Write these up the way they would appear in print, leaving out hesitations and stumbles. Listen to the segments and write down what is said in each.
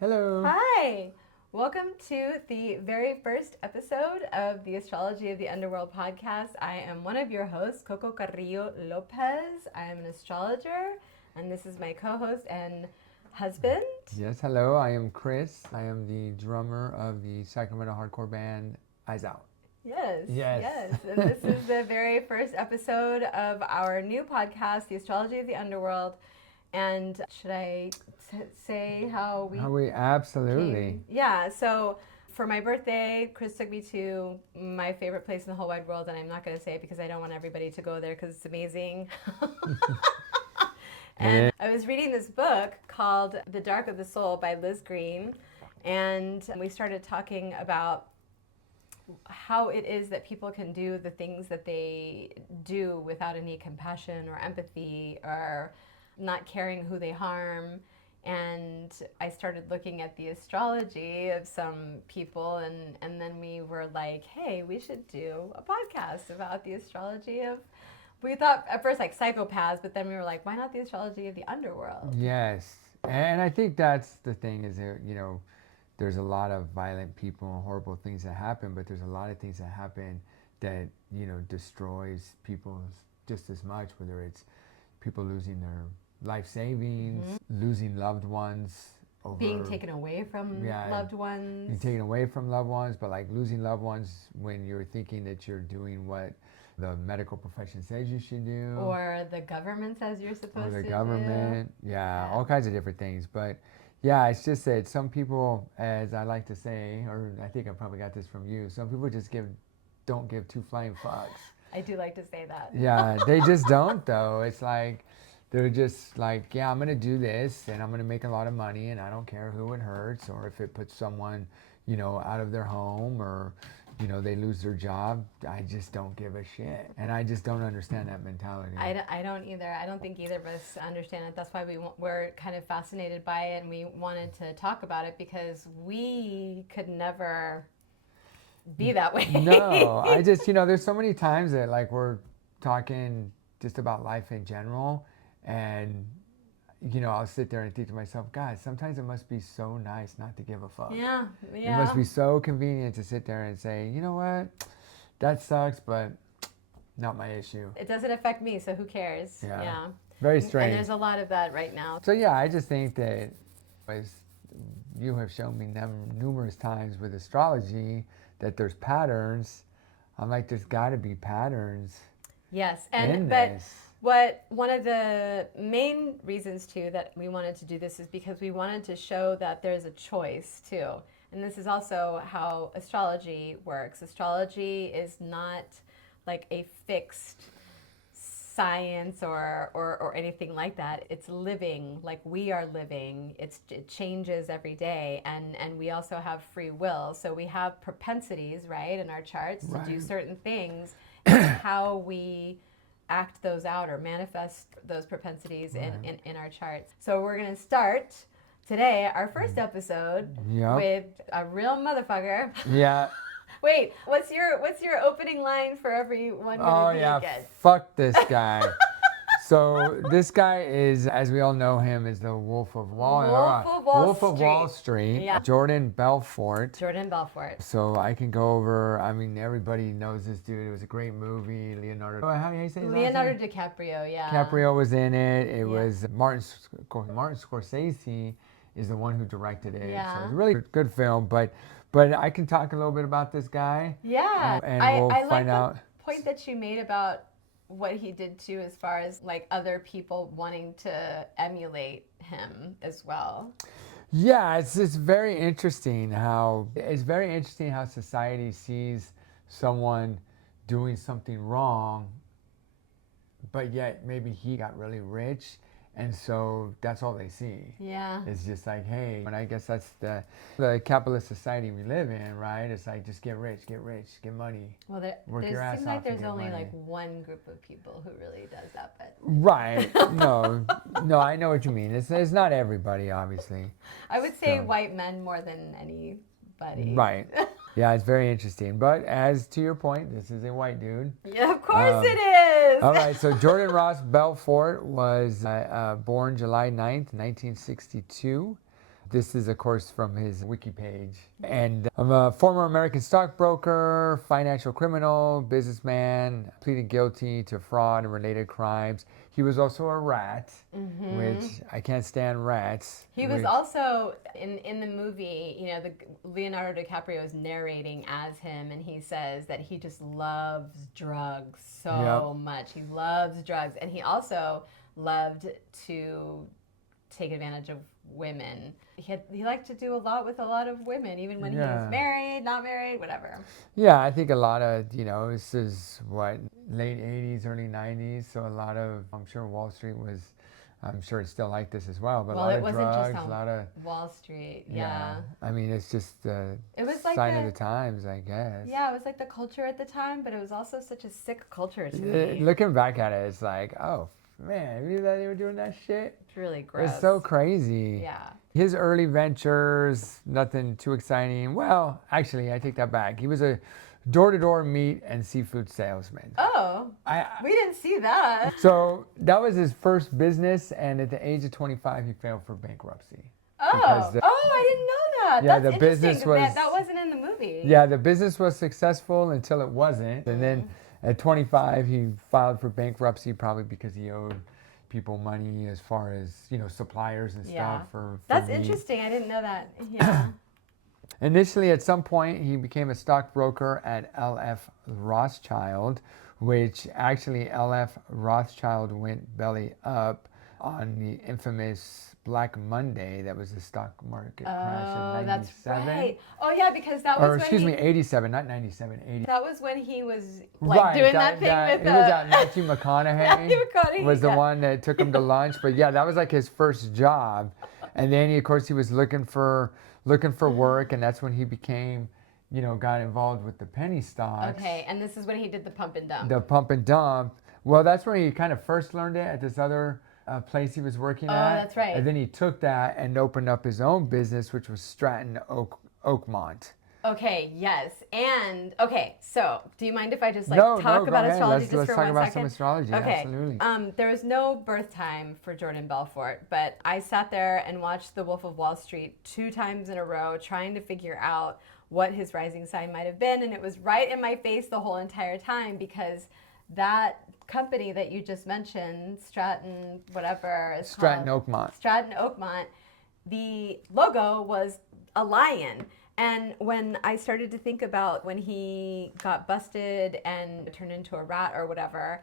Hello. Hi! Welcome to the very first episode of the Astrology of the Underworld podcast. I am one of your hosts, Coco Carrillo-Lopez. I am an astrologer, and this is my co-host and husband. Yes, hello. I am Chris. I am the drummer of the Sacramento hardcore band Eyes Out. Yes. Yes. And this is the very first episode of our new podcast, The Astrology of the Underworld. And should I say how we Absolutely. Yeah, so for my birthday, Chris took me to my favorite place in the whole wide world, and I'm not going to say it because I don't want everybody to go there because it's amazing. And I was reading this book called The Dark of the Soul by Liz Green, and we started talking about how it is that people can do the things that they do without any compassion or empathy or not caring who they harm. And I started looking at the astrology of some people, and then we were like, hey, we should do a podcast about the astrology of, we thought at first like psychopaths, but then we were like, why not the astrology of the underworld? Yes. And I think that's the thing is that, there's a lot of violent people and horrible things that happen, but there's a lot of things that happen that, destroys people just as much, whether it's people losing their life savings, losing loved ones, Being taken away from loved ones. Being taken away from loved ones, but like losing loved ones when you're thinking that you're doing what the medical profession says you should do. Or the government says you're supposed to do. Or the government, all kinds of different things. But yeah, it's just that some people, as I like to say, or I think I probably got this from you, some people just don't give two flying fucks. I do like to say that. Yeah, they just don't though. It's like, they're just like, yeah, I'm going to do this and I'm going to make a lot of money and I don't care who it hurts or if it puts someone, out of their home or, they lose their job. I just don't give a shit. And I just don't understand that mentality. I don't either. I don't think either of us understand it. That's why we're kind of fascinated by it and we wanted to talk about it because we could never be that way. No, I just, there's so many times that like we're talking just about life in general. And, I'll sit there and think to myself, God, sometimes it must be so nice not to give a fuck. Yeah. It must be so convenient to sit there and say, you know what, that sucks, but not my issue. It doesn't affect me, so who cares? Yeah. Very strange. And there's a lot of that right now. So yeah, I just think that, as you have shown me numerous times with astrology, that there's patterns. I'm like, there's got to be patterns. Yes, What one of the main reasons too that we wanted to do this is because we wanted to show that there's a choice too. And this is also how astrology works. Astrology is not like a fixed science or anything like that. It's living like we are living. It changes every day and we also have free will. So we have propensities, right, in our charts to do certain things and how we act those out or manifest those propensities in our charts. So we're going to start today, our first episode, with a real motherfucker. Yeah. Wait, what's your opening line for everyone who gets? Fuck this guy. So this guy is, as we all know him, is the Wolf of Wall Street. Yeah. Jordan Belfort. So I can go over. I mean, everybody knows this dude. It was a great movie. Leonardo. How do you say his Leonardo last name? DiCaprio. Yeah. DiCaprio was in it. It was Martin Scorsese is the one who directed it. Yeah. So it's a really good film. But I can talk a little bit about this guy. Yeah. And we'll find out. The point that you made about what he did too, as far as like other people wanting to emulate him as well. Yeah, it's very interesting how society sees someone doing something wrong, but yet maybe he got really rich. And so that's all they see. Yeah. It's just like, hey, and I guess that's the capitalist society we live in, right? It's like, just get rich, get money. Well, it seems like there's only like one group of people who really does that, but. Right. No, I know what you mean. It's not everybody, obviously. I would say white men more than anybody. Right. Yeah, it's very interesting. But as to your point, this is a white dude. Yeah, of course it is. All right, so Jordan Ross Belfort was born July 9th, 1962. This is, of course, from his wiki page. And I'm a former American stockbroker, financial criminal, businessman, pleaded guilty to fraud and related crimes. He was also a rat, which I can't stand rats. He was also, in the movie, you know, Leonardo DiCaprio is narrating as him, and he says that he just loves drugs so much. He loves drugs. And he also loved to take advantage of women. He liked to do a lot with a lot of women, even when he was married, not married, whatever. Yeah, I think a lot of, you know, this is what, late 80s, early 90s. So a lot of, I'm sure Wall Street was, I'm sure it's still like this as well, but a lot of drugs, a lot of Wall Street, yeah. I mean, it's just it was like sign of the times, I guess. Yeah, it was like the culture at the time, but it was also such a sick culture to me. Looking back at it, it's like, oh, man, you thought they were doing that shit? It's really gross. It's so crazy. Yeah. His early ventures, nothing too exciting. Well, actually, I take that back. He was a door-to-door meat and seafood salesman. Oh, we didn't see that. So that was his first business, and at the age of 25, he failed for bankruptcy. Oh, I didn't know that. Yeah, that's the business was... That wasn't in the movie. Yeah, the business was successful until it wasn't. And then at 25, he filed for bankruptcy, probably because he owed people money as far as, you know, suppliers and stuff for That's meat. Interesting. I didn't know that. Yeah. Initially, at some point, he became a stockbroker at L.F. Rothschild, which actually L.F. Rothschild went belly up on the infamous Black Monday. That was the stock market crash in 97. That's right. Oh, yeah, because that was excuse me, 87, not 97, 80. That was when he was like doing that thing with it was that Matthew McConaughey. Matthew McConaughey was the one that took him to lunch. But yeah, that was like his first job. And then, of course, he was looking for work, and that's when he became, you know, got involved with the penny stocks. Okay, and this is when he did the pump and dump. The pump and dump. Well, that's where he kind of first learned it at this other place he was working at. Oh, that's right. And then he took that and opened up his own business, which was Stratton Oakmont. Okay, yes. And, okay, so do you mind if I just talk about astrology just for 1 second? Let's talk about some astrology, okay. Absolutely. There was no birth time for Jordan Belfort, but I sat there and watched The Wolf of Wall Street 2 times in a row trying to figure out what his rising sign might have been, and it was right in my face the whole entire time because that company that you just mentioned, Stratton, whatever it's Stratton called. Stratton Oakmont, the logo was a lion. And when I started to think about when he got busted and turned into a rat or whatever,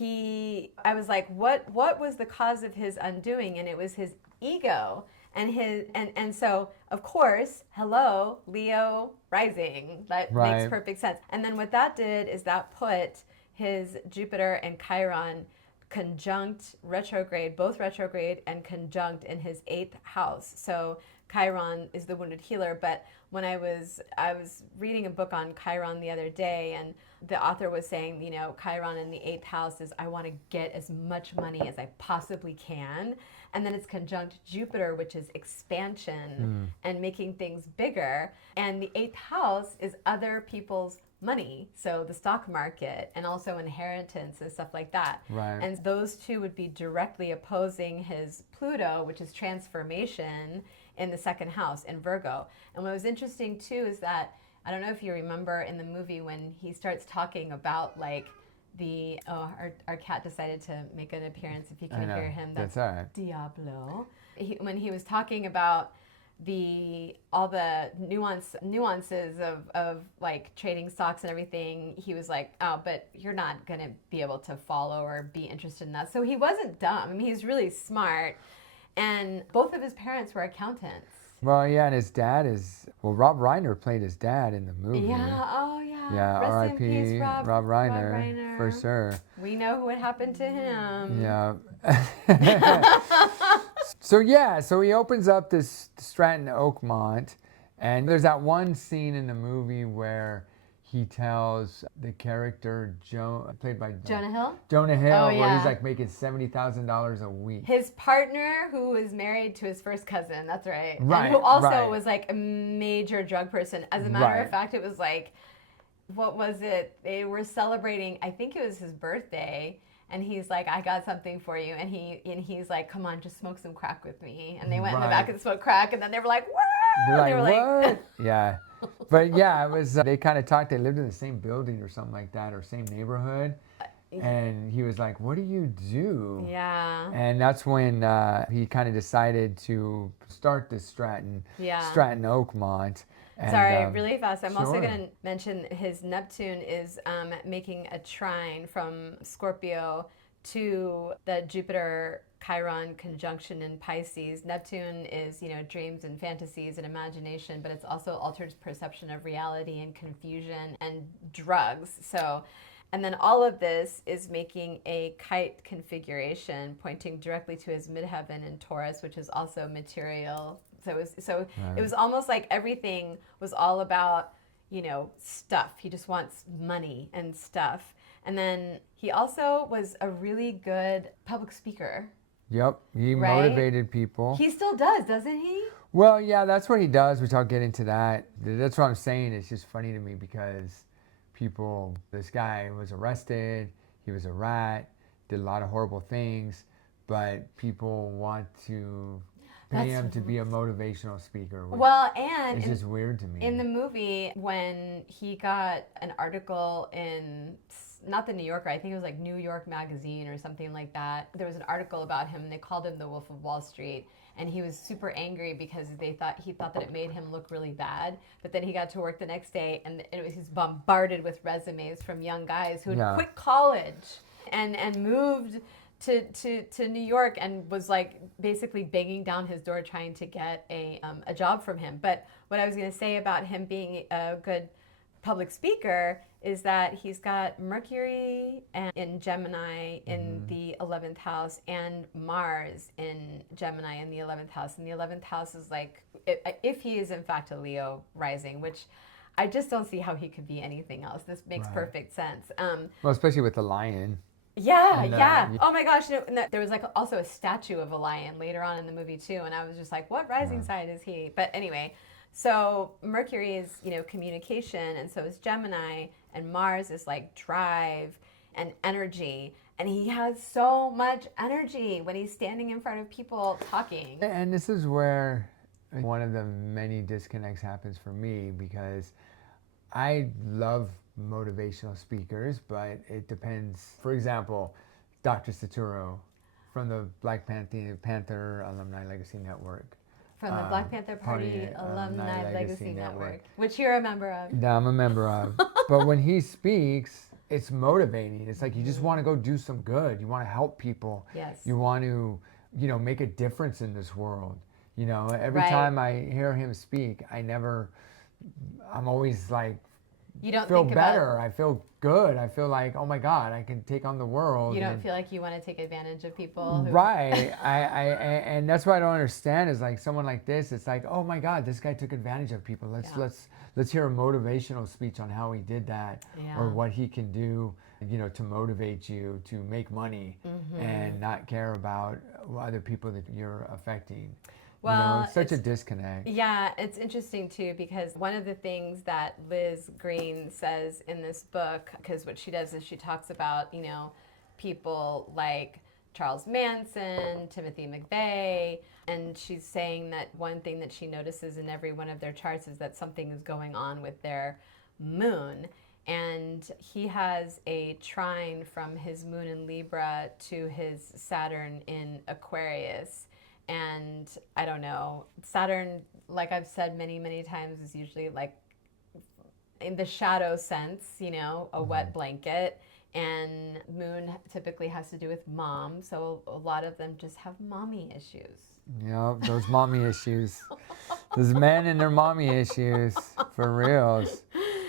I was like, what was the cause of his undoing? And it was his ego. And so, of course, hello, Leo rising. That makes perfect sense. And then what that did is that put his Jupiter and Chiron conjunct retrograde, both retrograde and conjunct in his 8th house. So Chiron is the wounded healer, but when I was reading a book on Chiron the other day, and the author was saying, you know, Chiron in the 8th house is I want to get as much money as I possibly can, and then it's conjunct Jupiter, which is expansion and making things bigger, and the 8th house is other people's money, so the stock market and also inheritance and stuff like that. Right. And those two would be directly opposing his Pluto, which is transformation, in the 2nd house in Virgo. And what was interesting too is that, I don't know if you remember in the movie when he starts talking about like our cat decided to make an appearance. If you can hear him, that's all right. Diablo. When he was talking about all the nuances of like trading stocks and everything, he was like, oh, but you're not going to be able to follow or be interested in that. So he wasn't dumb. I mean, he's really smart. And both of his parents were accountants. Well, yeah, and his dad is... Well, Rob Reiner played his dad in the movie. Yeah, oh yeah. Yeah, Rest in peace, Rob Reiner, for sure. We know what happened to him. Yeah. So he opens up this Stratton Oakmont, and there's that one scene in the movie where he tells the character played by Jonah Hill, where he's like making $70,000 a week. His partner, who was married to his first cousin, that's right, right, and who also was like a major drug person. As a matter of fact, it was like, what was it? They were celebrating. I think it was his birthday. and he's like, I got something for you, and he's like, come on, just smoke some crack with me. And they went in the back and smoked crack, and then they were like, They're like, they were what? like Yeah. But yeah, it was, they kind of talked, they lived in the same building or something like that, or same neighborhood. And he was like, what do you do? Yeah. And that's when he kind of decided to start the Stratton Oakmont. And, sorry, really fast. I'm also sure. going to mention his Neptune is making a trine from Scorpio to the Jupiter Chiron conjunction in Pisces. Neptune is, dreams and fantasies and imagination, but it's also altered perception of reality and confusion and drugs. So, and then all of this is making a kite configuration pointing directly to his midheaven in Taurus, which is also material. So it was almost like everything was all about, stuff. He just wants money and stuff. And then he also was a really good public speaker. Yep, he motivated people. He still does, doesn't he? Well, yeah, that's what he does, which I'll get into that. That's what I'm saying. It's just funny to me because this guy was arrested, he was a rat, did a lot of horrible things, but people want to pay him to be a motivational speaker. And it's just weird to me. In the movie, when he got an article in, not the New Yorker, I think it was like New York Magazine or something like that, there was an article about him and they called him the Wolf of Wall Street. And he was super angry because he thought that it made him look really bad. But then he got to work the next day, and he's bombarded with resumes from young guys who had quit college and moved to New York and was like basically banging down his door trying to get a job from him. But what I was going to say about him being a good public speaker is that he's got Mercury in Gemini in the 11th house and Mars in Gemini in the 11th house. And the 11th house is like, if he is in fact a Leo rising, which I just don't see how he could be anything else. This makes perfect sense. Well, especially with the lion. Yeah. Oh my gosh, there was like also a statue of a lion later on in the movie too, and I was just like, what rising sign is he? But anyway, so Mercury is, communication, and so is Gemini, and Mars is like drive and energy. And he has so much energy when he's standing in front of people talking. And this is where one of the many disconnects happens for me, because I love motivational speakers, but it depends. For example, Dr. Saturo from the Black Panther Alumni Legacy Network. From the Black Panther Party Alumni Legacy Network, which you're a member of. Yeah, I'm a member of. But when he speaks, it's motivating. It's like you just want to go do some good. You want to help people. Yes. You want to, make a difference in this world. Every time I hear him speak, I'm always like, you don't feel think better. I feel good. I feel like, oh my God, I can take on the world. You don't feel like you want to take advantage of people. Right. And that's what I don't understand is like someone like this. It's like, oh my God, this guy took advantage of people. Let's hear a motivational speech on how he did that, or what he can do, to motivate you to make money and not care about other people that you're affecting. Well, it's such a disconnect. Yeah, it's interesting too, because one of the things that Liz Green says in this book, because what she does is she talks about, people like Charles Manson, Timothy McVeigh, and she's saying that one thing that she notices in every one of their charts is that something is going on with their moon. And he has a trine from his moon in Libra to his Saturn in Aquarius. And I don't know, Saturn, like I've said many, many times, is usually like in the shadow sense, a wet blanket. And moon typically has to do with mom. So a lot of them just have mommy issues. Yeah, those mommy issues. Those men and their mommy issues, for reals.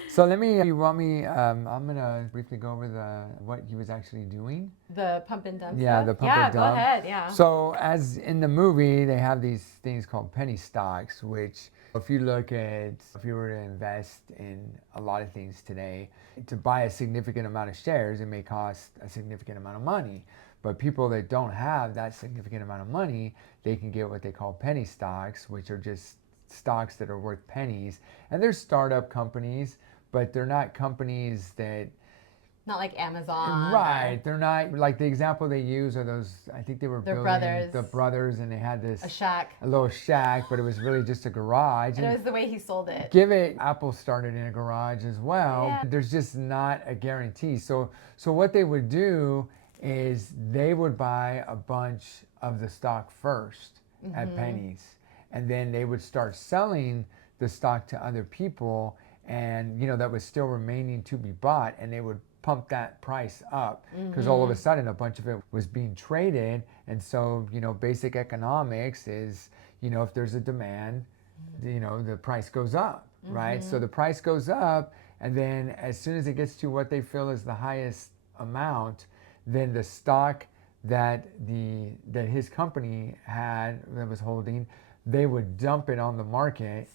So I'm going to briefly go over what he was actually doing. The pump and dump stuff? The pump and dump. Yeah, go ahead, yeah. So as in the movie, they have these things called penny stocks, which if you were to invest in a lot of things today, to buy a significant amount of shares, it may cost a significant amount of money. But people that don't have that significant amount of money, they can get what they call penny stocks, which are just stocks that are worth pennies. And they're startup companies, but they're not companies that Not like Amazon. Right. They're not, like the example they use are those, I think they were building brothers. the brothers, and they had this. A shack. A little shack, but it was really just a garage. And it was the way he sold it. Apple started in a garage as well. Yeah. There's just not a guarantee. So what they would do is they would buy a bunch of the stock first at pennies. And then they would start selling the stock to other people, and that was still remaining to be bought, and they would pump that price up because all of a sudden a bunch of it was being traded. And so basic economics is if there's a demand, the price goes up, right? So the price goes up, and then as soon as it gets to what they feel is the highest amount, then the stock that his company had that was holding, they would dump it on the market,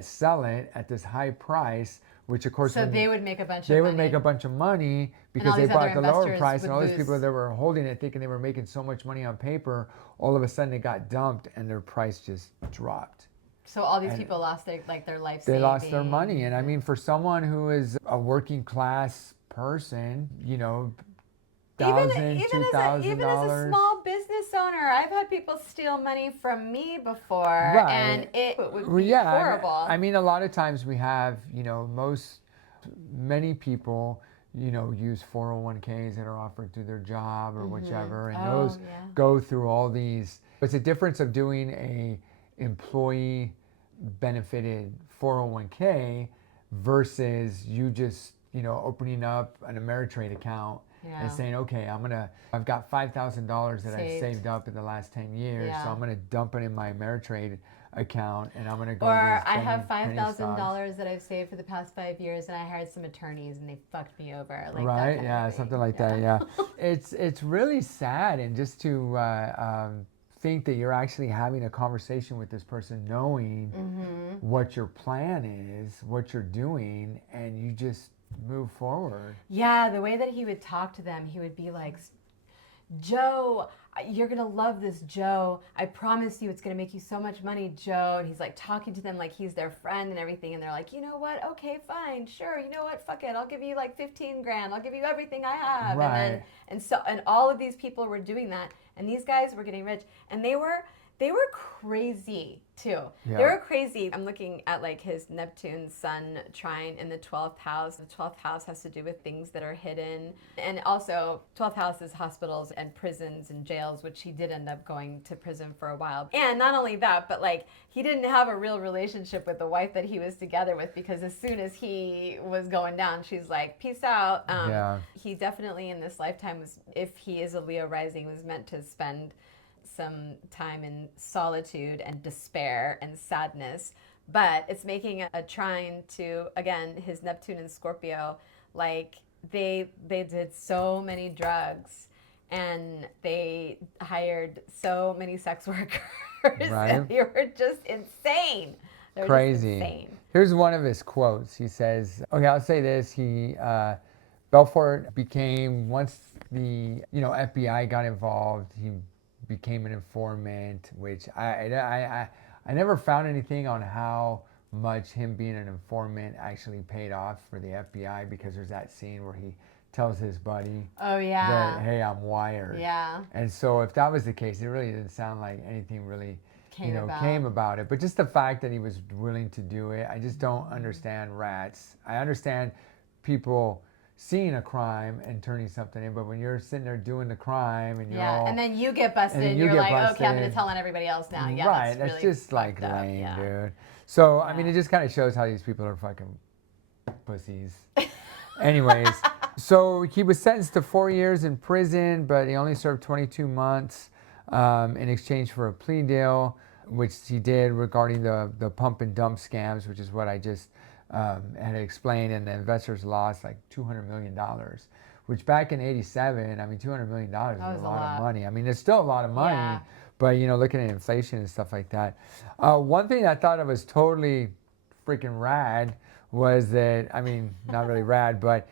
sell it at this high price, which of course, so they would make a bunch of money. They would make a bunch of money because they bought the lower price, and all these people that were holding it thinking they were making so much money on paper, all of a sudden it got dumped and their price just dropped. So all these people lost their life savings. They lost their money. And I mean, for someone who is a working class person, $1,000, $2,000. Even as a small business owner, I've had people steal money from me before, and it would be horrible. I mean, a lot of times we have, many people, use 401ks that are offered through their job or whichever, and those go through all these. It's a difference of doing a employee benefited 401k versus you just, opening up an Ameritrade account and saying, okay, I've got $5,000 that I've saved up in the last 10 years, so I'm going to dump it in my Ameritrade account, and I'm going to go. Or I have $5,000 that I've saved for the past 5 years, and I hired some attorneys, and they fucked me over. Like right? That yeah, something like that. Yeah, it's really sad, and just to think that you're actually having a conversation with this person, knowing what your plan is, what you're doing, and you just move forward. Yeah, the way that he would talk to them, he would be like, Joe, you're going to love this, Joe. I promise you it's going to make you so much money, Joe. And he's like talking to them like he's their friend and everything. And they're like, you know what? Okay, fine, sure. You know what? Fuck it. I'll give you like 15 grand. I'll give you everything I have. Right. And all of these people were doing that. And these guys were getting rich. And they were crazy too. Yeah. They were crazy. I'm looking at like his Neptune Sun trine in the 12th house. The 12th house has to do with things that are hidden. And also 12th house is hospitals and prisons and jails, which he did end up going to prison for a while. And not only that, but like he didn't have a real relationship with the wife that he was together with, because as soon as he was going down, she's like, peace out. He definitely in this lifetime was, if he is a Leo rising, was meant to spend some time in solitude and despair and sadness, but it's making a trine to, again, his Neptune and Scorpio. Like they did so many drugs and they hired so many sex workers, and they were just insane. They were crazy. Just insane. Here's one of his quotes. He says, okay, I'll say this. Belfort became, once the FBI got involved, he became an informant, which I never found anything on how much him being an informant actually paid off for the FBI, because there's that scene where he tells his buddy, that, hey, I'm wired. Yeah. And so if that was the case, it really didn't sound like anything really came about it. But just the fact that he was willing to do it, I just don't understand rats. I understand people seeing a crime and turning something in, but when you're sitting there doing the crime and you're and then you get busted and you're like, okay, I'm going to tell on everybody else now. Yeah, right, that's really just like lame, dude. So, I mean, it just kind of shows how these people are fucking pussies. Anyways, so he was sentenced to 4 years in prison, but he only served 22 months in exchange for a plea deal, which he did regarding the pump and dump scams, which is what I just had explained, and the investors lost like $200 million, which back in '87, I mean, $200 million is a lot of money. I mean, it's still a lot of money, but looking at inflation and stuff like that. One thing I thought of was totally freaking rad was that, I mean, not really rad, but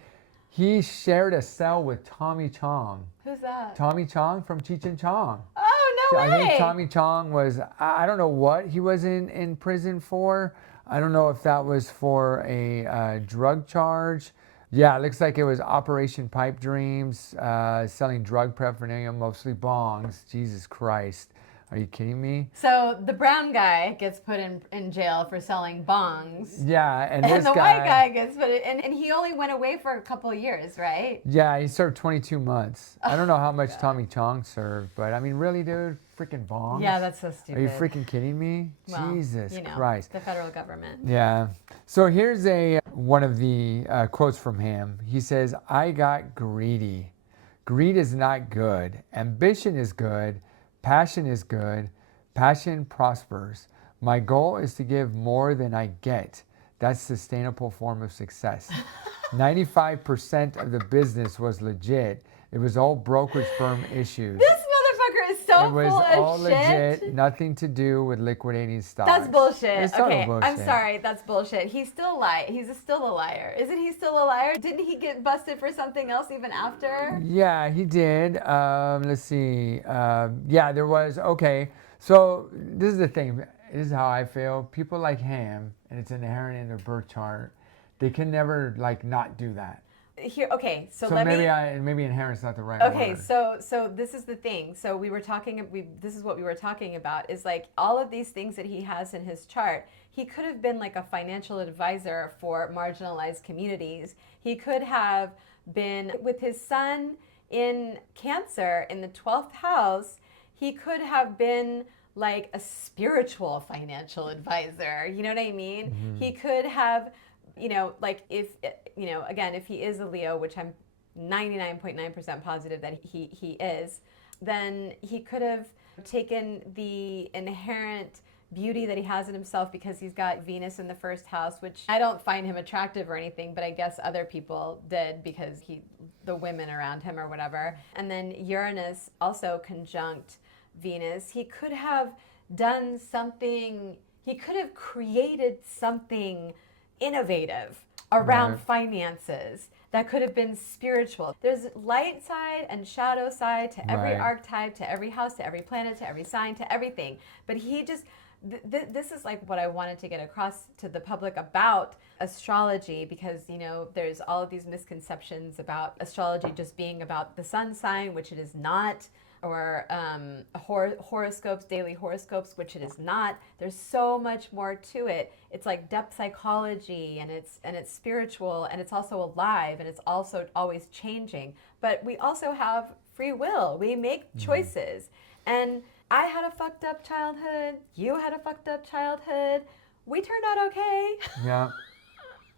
he shared a cell with Tommy Chong. Who's that? Tommy Chong from Cheech and Chong. Oh, no way! I think Tommy Chong was, I don't know what he was in prison for. I don't know if that was for a drug charge, Yeah, it looks like it was Operation Pipe Dreams, selling drug paraphernalia, mostly bongs. Jesus Christ. Are you kidding me? So the brown guy gets put in jail for selling bongs. Yeah, and And this the guy, white guy gets put in, and he only went away for a couple of years, right? yeah, he served 22 months. I don't know how much God. Tommy Chong served, but I mean, really, dude? Freaking bongs? Yeah, that's so Are stupid. you freaking kidding me? Well, Jesus you know, Christ. the federal government. Yeah. So here's one of the quotes from him. He says, "I got greedy. Greed is not good. Ambition is good. Passion is good. Passion prospers. My goal is to give more than I get. That's a sustainable form of success." 95% of the business was legit. It was all brokerage firm issues. This motherfucker is so It was full all of shit. legit, nothing to do with liquidating stocks. That's bullshit. It's total Okay, bullshit. I'm sorry. That's bullshit. He's still still a liar. Isn't he still a liar? Didn't he get busted for something else even after? Yeah, he did. Let's see. Yeah, there was. Okay, so this is the thing. This is how I feel. People like him, and it's inherent in their birth chart. They can never like not do that. Here, okay. So maybe inherent's not the right word. Okay, so this is the thing. So this is what we were talking about, is like all of these things that he has in his chart. He could have been like a financial advisor for marginalized communities. He could have been with his son in Cancer in the 12th house. He could have been like a spiritual financial advisor. You know what I mean? Mm-hmm. He could have, like if he is a Leo, which I'm 99.9% positive that he is, then he could have taken the inherent beauty that he has in himself, because he's got Venus in the first house, which I don't find him attractive or anything, but I guess other people did because the women around him or whatever. And then Uranus also conjunct Venus. He could have done something, he could have created something innovative around finances that could have been spiritual. There's light side and shadow side to every archetype, to every house, to every planet, to every sign, to everything. But he just, this is like what I wanted to get across to the public about astrology, because, there's all of these misconceptions about astrology just being about the sun sign, which it is not, or horoscopes, daily horoscopes, which it is not. There's so much more to it. It's like depth psychology, and it's spiritual, and it's also alive, and it's also always changing. But we also have free will. We make choices. And I had a fucked up childhood. You had a fucked up childhood. We turned out okay. Yeah.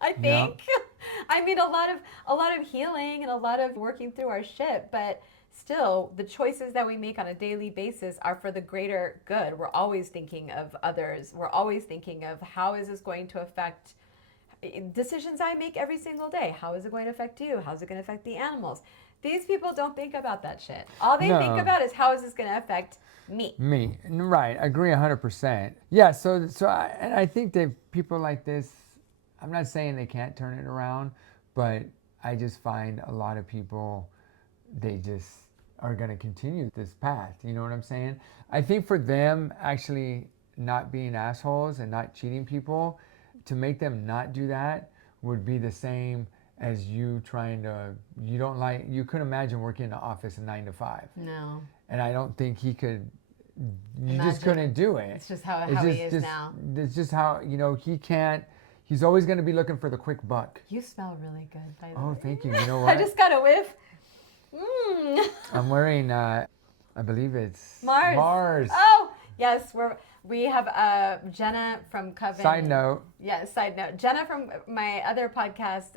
I think. Yeah. I mean, a lot of healing and a lot of working through our shit, but still, the choices that we make on a daily basis are for the greater good. We're always thinking of others. We're always thinking of how is this going to affect decisions I make every single day. How is it going to affect you? How's it going to affect the animals? These people don't think about that shit. All they think about is how is this going to affect me. Right. I agree 100%. Yeah. So I think that people like this, I'm not saying they can't turn it around, but I just find a lot of people, they just are going to continue this path. You know what I'm saying? I think for them actually not being assholes and not cheating people, to make them not do that would be the same as you you couldn't imagine working in the office 9 to 5. No. And I don't think he could, just couldn't do it. It's just how he is now. It's just how, he can't, he's always going to be looking for the quick buck. You smell really good, by the way. Oh, thank you. You know what? I just got a whiff. I'm wearing, I believe it's Mars. Oh, yes. We have Jenna from Coven. Side note. Yes, side note. Jenna from my other podcast,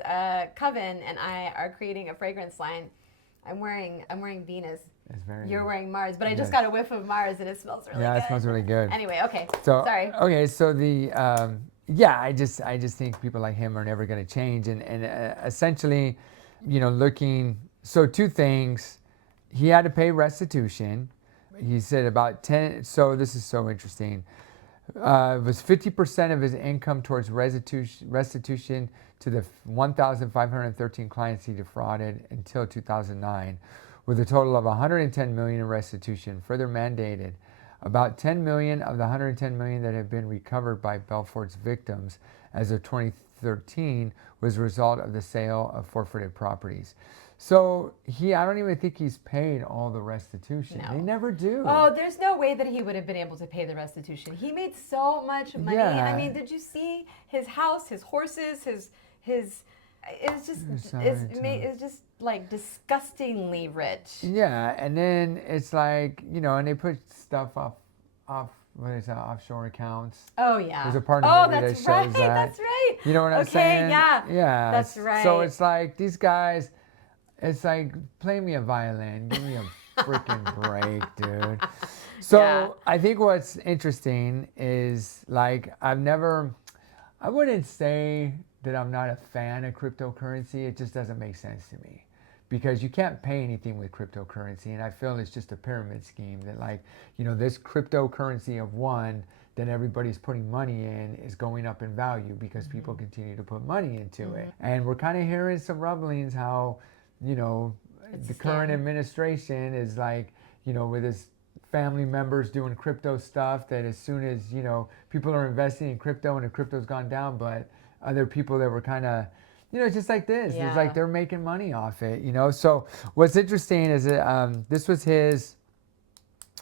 Coven, and I are creating a fragrance line. I'm wearing Venus. You're wearing Mars, but I just got a whiff of Mars, and it smells really good. Yeah, it smells really good. Anyway, okay. Sorry. Okay, so I just think people like him are never going to change, and essentially, looking. So 2 things, he had to pay restitution. He said about 10. So this is so interesting. It was 50% of his income towards restitution to the 1,513 clients he defrauded until 2009, with a total of 110 million in restitution. Further mandated, about 10 million of the 110 million that have been recovered by Belfort's victims as of 2013 2013 was a result of the sale of forfeited properties. So I don't even think he's paid all the restitution. No. They never do. Oh, there's no way that he would have been able to pay the restitution. He made so much money. Yeah. I mean, did you see his house, his horses, his it's just like disgustingly rich. Yeah, and then it's like, and they put stuff offshore accounts. Oh yeah. There's a part of the movie that shows that. That's right. You know what I'm saying? Yeah. Yeah. That's right. So it's like these guys, it's like, play me a violin, give me a freaking break, dude. So Yeah. I think what's interesting is like I wouldn't say that I'm not a fan of cryptocurrency. It just doesn't make sense to me. Because you can't pay anything with cryptocurrency, and I feel it's just a pyramid scheme that, like, this cryptocurrency of one that everybody's putting money in is going up in value because people continue to put money into it. And we're kind of hearing some rumblings how, the current administration is like, with his family members doing crypto stuff, that as soon as, people are investing in crypto and the crypto's gone down, but other people that were kind of, just like this. Yeah. It's like they're making money off it, So what's interesting is that this was his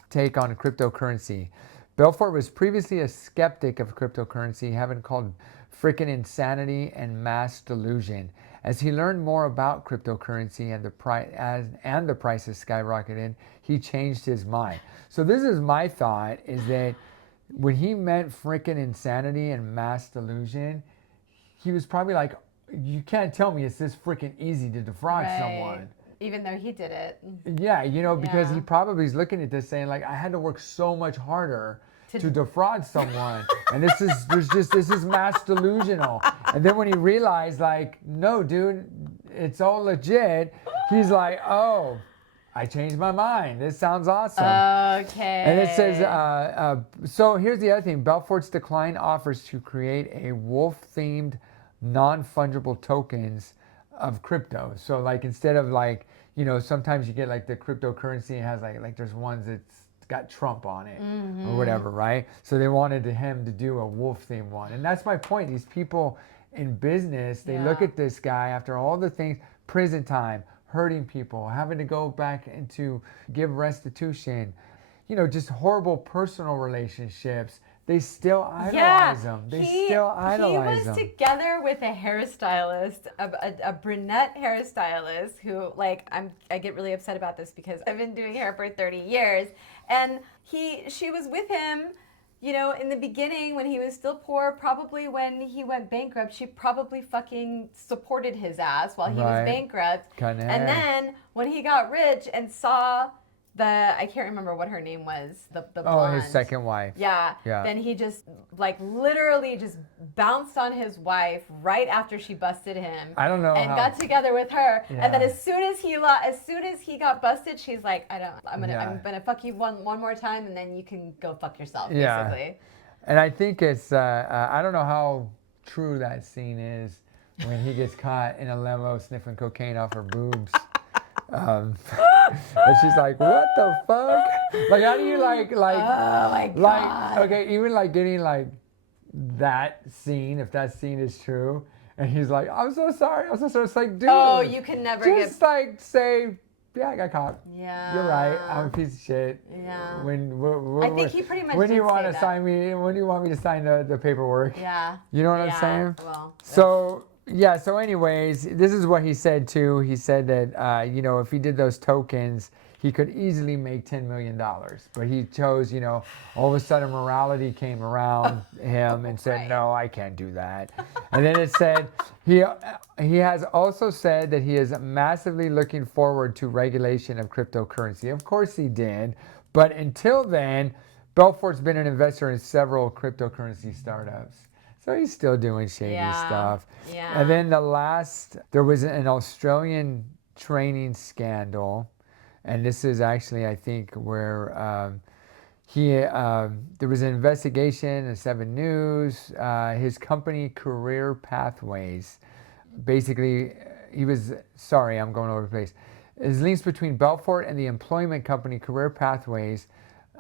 take on cryptocurrency. Belfort was previously a skeptic of cryptocurrency, having called frickin' insanity and mass delusion. As he learned more about cryptocurrency and the prices skyrocketed, he changed his mind. So this is my thought, is that when he meant frickin' insanity and mass delusion, he was probably like, you can't tell me it's this freaking easy to defraud someone. Even though he did it. Yeah, because he probably is looking at this saying, like, I had to work so much harder to defraud someone. And this is mass delusional. And then when he realized, like, no, dude, it's all legit, he's like, oh, I changed my mind. This sounds awesome. Okay. And it says, so here's the other thing. Belfort's decline offers to create a wolf-themed non-fungible tokens of crypto. So like instead of like, sometimes you get like the cryptocurrency has like there's ones that's got Trump on it or whatever, right? So they wanted him to do a wolf themed one. And that's my point. These people in business, they look at this guy after all the things, prison time, hurting people, having to go back and to give restitution, just horrible personal relationships. They still idolize him. He was together with a hairstylist, a brunette hairstylist who, like, I get really upset about this because I've been doing hair for 30 years. And she was with him, in the beginning when he was still poor, probably when he went bankrupt, she probably fucking supported his ass while he was bankrupt. And then when he got rich and saw I can't remember what her name was, the blonde. His second wife. Yeah. Then he just literally just bounced on his wife right after she busted him. I don't know. And got together with her. Yeah. And then as soon as he got busted, she's like, I'm gonna fuck you one more time, and then you can go fuck yourself, basically. And I think it's I don't know how true that scene is when he gets caught in a limo sniffing cocaine off her boobs. And she's like, what the fuck? Like, how do you like, oh my God. Like, okay, even like getting like that scene, if that scene is true, and he's like, I'm so sorry. It's like, dude. Oh, you can never just like say, yeah, I got caught. Yeah. You're right. I'm a piece of shit. Yeah. I think he pretty much when did do you want say to that. sign me? When do you want me to sign the paperwork? Yeah. You know what I'm saying? Well. So. Yeah, so anyways, this is what he said too. He said that, if he did those tokens, he could easily make $10 million. But he chose, all of a sudden morality came around him and said, no, I can't do that. And then it said, he has also said that he is massively looking forward to regulation of cryptocurrency. Of course he did. But until then, Belfort's been an investor in several cryptocurrency startups. So he's still doing shady stuff. Yeah. And then there was an Australian training scandal. And this is actually, I think, where there was an investigation in 7 News. His company, Career Pathways, basically, I'm going over the place. His links between Belfort and the employment company, Career Pathways,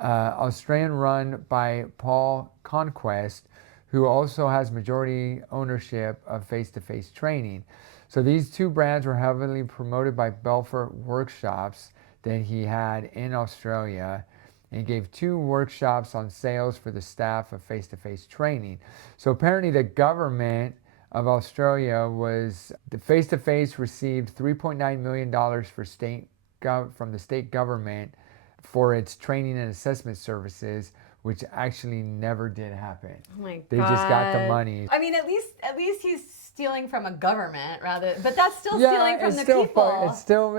Australian run by Paul Conquest, who also has majority ownership of face-to-face training. So these two brands were heavily promoted by Belfort workshops that he had in Australia, and gave 2 workshops on sales for the staff of face-to-face training. So apparently the government of Australia the face-to-face received $3.9 million from the state government for its training and assessment services, which actually never did happen. Oh my God. They just got the money. I mean, at least he's stealing from a government but that's still stealing from the people.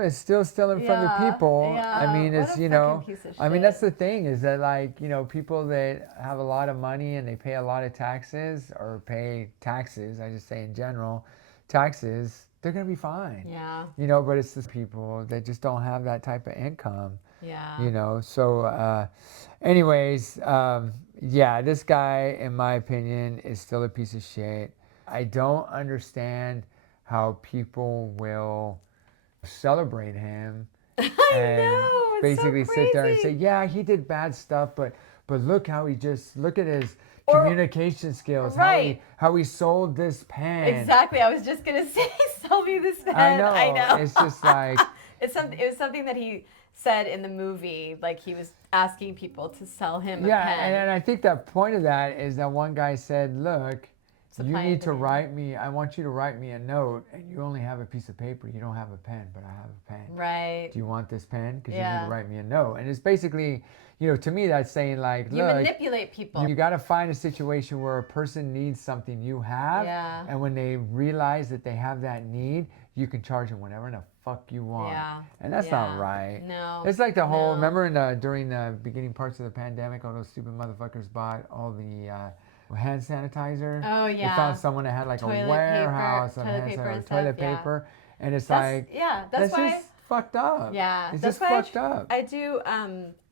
It's still stealing from the people. Yeah. I mean, it's, What a fucking piece of I mean, shit. that's the thing is that, like, people that have a lot of money and they pay a lot of taxes or pay taxes, I just say in general, taxes, they're going to be fine. Yeah. But it's the people that just don't have that type of income. Yeah. So anyways, yeah, this guy, in my opinion, is still a piece of shit. I don't understand how people will celebrate him I and know, it's basically so sit there and crazy. say, yeah, he did bad stuff, but look how look at his Or- communication skills, Right. how he sold this pen. Exactly. I was just gonna say, sell me this pen. I know. It's just like it was something that he said in the movie, like he was asking people to sell him a yeah, pen. and I think the point of that is that one guy said, look, Supply you and need to demand. write me, I want you to write me a note, and you only have a piece of paper. You don't have a pen, but I have a pen. Right. Do you want this pen? Because you Yeah. need to write me a note. And it's basically, to me, that's saying, like, You look, manipulate people. you got to find a situation where a person needs something you have. Yeah. And when they realize that they have that need, you can charge them whatever the fuck you want. Yeah. And that's Yeah. not right. No. It's like the whole, No. remember during the beginning parts of the pandemic, all those stupid motherfuckers bought all the hand sanitizer. Oh, They yeah. found someone that had like Toilet a warehouse paper, of toilet hand paper sanitizer, and toilet stuff, yeah. paper. And it's That's that's why just fucked up. Yeah, It's that's just why fucked up. I do.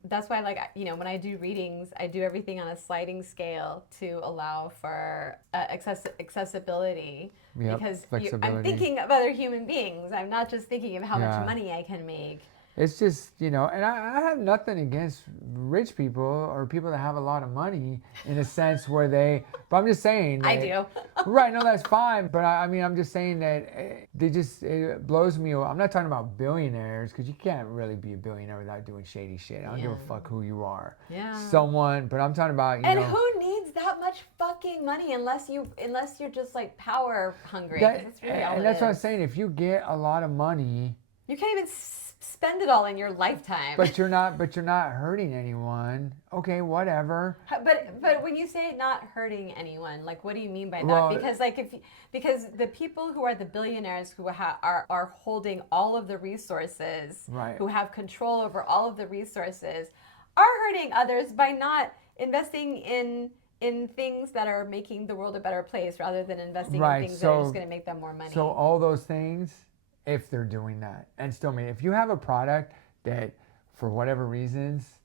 That's why, like, when I do readings, I do everything on a sliding scale to allow for accessibility. Yep, Because I'm flexibility. thinking of other human beings. I'm not just thinking of how Yeah. much money I can make. It's just, and I have nothing against rich people or people that have a lot of money in a sense where but I'm just saying. I that- do. Right, no, that's fine. But I mean, I'm just saying that it blows me away. I'm not talking about billionaires because you can't really be a billionaire without doing shady shit. I don't give a Yeah. fuck who you are. Yeah. But I'm talking about, And who needs that much fucking money unless you're just like power hungry? 'Cause that's really all and it that's what I'm is. saying. If you get a lot of money, You can't even spend it all in your lifetime. but you're not hurting anyone, okay, whatever. But when you say not hurting anyone, like, what do you mean by that? Well, Because because the people who are the billionaires who are holding all of the resources, Right. who have control over all of the resources, are hurting others by not investing in things that are making the world a better place rather than investing Right, in things that are so- just going to make them more money. So all those things, if they're doing that, and still, if you have a product that, for whatever reasons,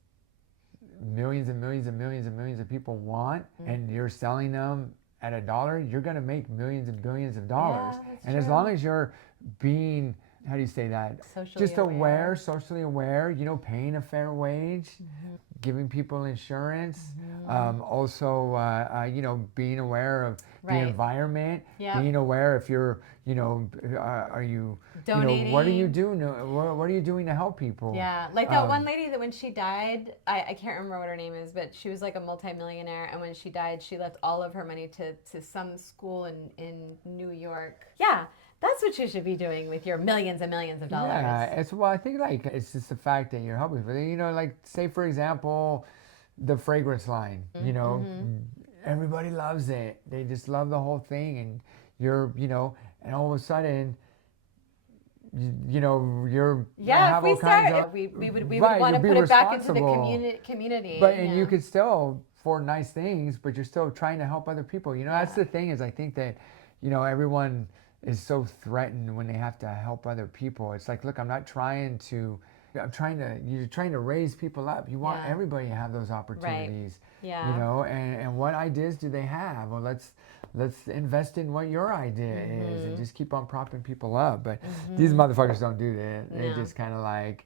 millions and millions and millions and millions of people want, and you're selling them at $1, you're gonna make millions and billions of dollars. Yeah, that's And as true. long as you're being, how do you say that? Socially Just aware. socially aware, paying a fair wage, giving people insurance, also, being aware of the Right. environment, Yep. being aware if you're, are you, Donating. what are you doing? What are you doing to help people? Yeah, like that one lady that when she died, I can't remember what her name is, but she was like a multimillionaire, and when she died, she left all of her money to some school in New York. Yeah, that's what you should be doing with your millions and millions of dollars. Yeah, I think like it's just the fact that you're helping. But like say for example, the fragrance line. Everybody loves it. They just love the whole thing, and you're and all of a sudden. You're Yeah, have if we all kinds start, of, we would right, want to you'd be put it back into the responsible. community. But and you could still for nice things, but you're still trying to help other people. That's the thing is I think that everyone is so threatened when they have to help other people. It's like, look, you're trying to raise people up. You want Yeah. everybody to have those opportunities. Yeah. And what ideas do they have? Well, let's invest in what your idea is and just keep on propping people up. But these motherfuckers don't do that. They No. just kind of like,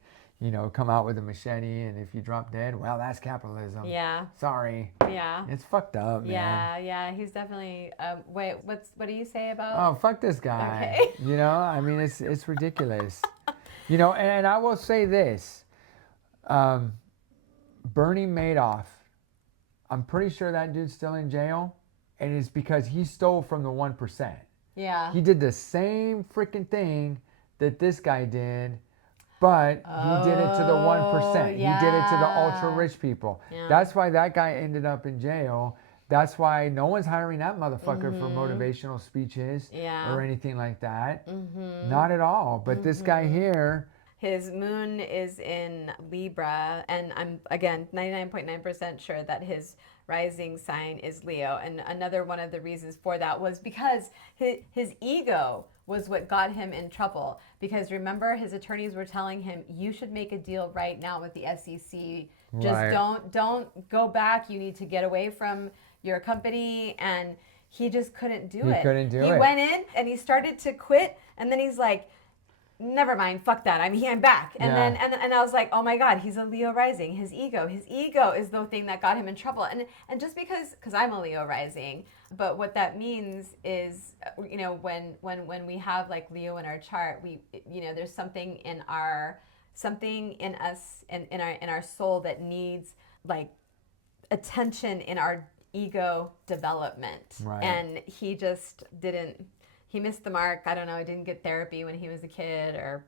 come out with a machete, and if you drop dead, well, that's capitalism. Yeah. Sorry. Yeah. It's fucked up, man. Yeah. He's definitely. Wait, what do you say about? Oh, fuck this guy. Okay. I mean, it's ridiculous. And I will say this. Bernie Madoff, I'm pretty sure that dude's still in jail, and it's because he stole from the 1%. Yeah. He did the same freaking thing that this guy did, but he did it to the 1%. Yeah. He did it to the ultra rich people. Yeah. That's why that guy ended up in jail. That's why no one's hiring that motherfucker for motivational speeches or anything like that. Not at all. But this guy here. His moon is in Libra, and I'm, again, 99.9% sure that his rising sign is Leo. And another one of the reasons for that was because his ego was what got him in trouble. Because remember, his attorneys were telling him, you should make a deal right now with the SEC. Just don't go back. You need to get away from your company. And he just couldn't do it. He couldn't do it. He went in and he started to quit, and then he's like, never mind, fuck that. I'm back. And then I was like, oh my God, he's a Leo rising. His ego is the thing that got him in trouble. And just because I'm a Leo rising, but what that means is, when we have like Leo in our chart, we, there's something in us in our soul that needs like attention in our ego development. Right. And he just didn't. He missed the mark. I don't know. He didn't get therapy when he was a kid, or,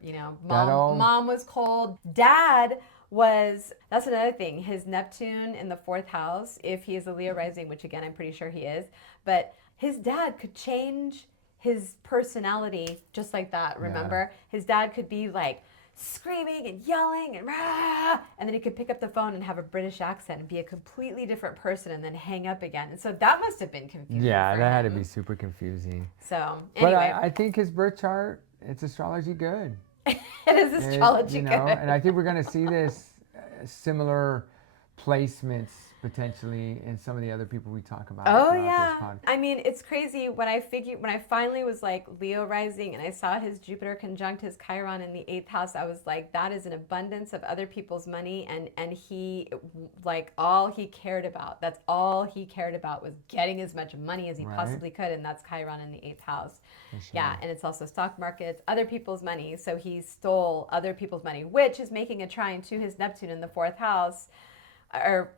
mom was cold. Dad that's another thing. His Neptune in the 4th house, if he is a Leo rising, which again, I'm pretty sure he is, but his dad could change his personality just like that. Remember? Yeah. His dad could be like screaming and yelling and rah, and then he could pick up the phone and have a British accent and be a completely different person and then hang up again. And so that must have been confusing. Yeah, that had to be super confusing. So anyway. But I think his birth chart, it's astrology good. It is astrology good. And I think we're going to see this similar placements potentially in some of the other people we talk about. Oh yeah. I mean, it's crazy when I finally was like Leo rising and I saw his Jupiter conjunct his Chiron in the 8th house, I was like, that is an abundance of other people's money, and he, like, all he cared about was getting as much money as he possibly could, and that's Chiron in the 8th house. Sure. Yeah, and it's also stock markets, other people's money. So he stole other people's money, which is making a trine to his Neptune in the 4th house, or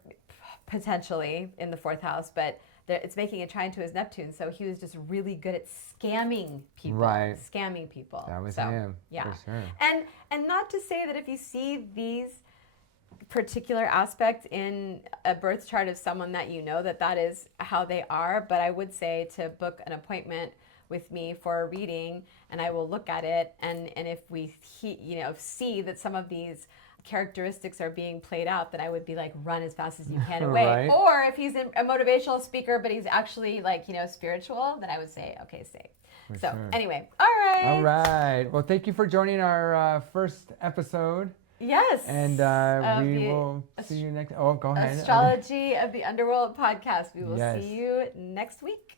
potentially in the 4th house, but it's making a trine to his Neptune. So he was just really good at scamming people. Right. Scamming people. That was him. Yeah. For sure. And not to say that if you see these particular aspects in a birth chart of someone that that is how they are, but I would say to book an appointment with me for a reading, and I will look at it, and if we see that some of these characteristics are being played out, that I would be like, run as fast as you can away. Right. Or if he's a motivational speaker but he's actually like spiritual, then I would say okay, stay. So anyway, all right, well, thank you for joining our first episode. Yes. And we will see you next. Oh, go ahead. Astrology of the Underworld podcast. We will see you next week.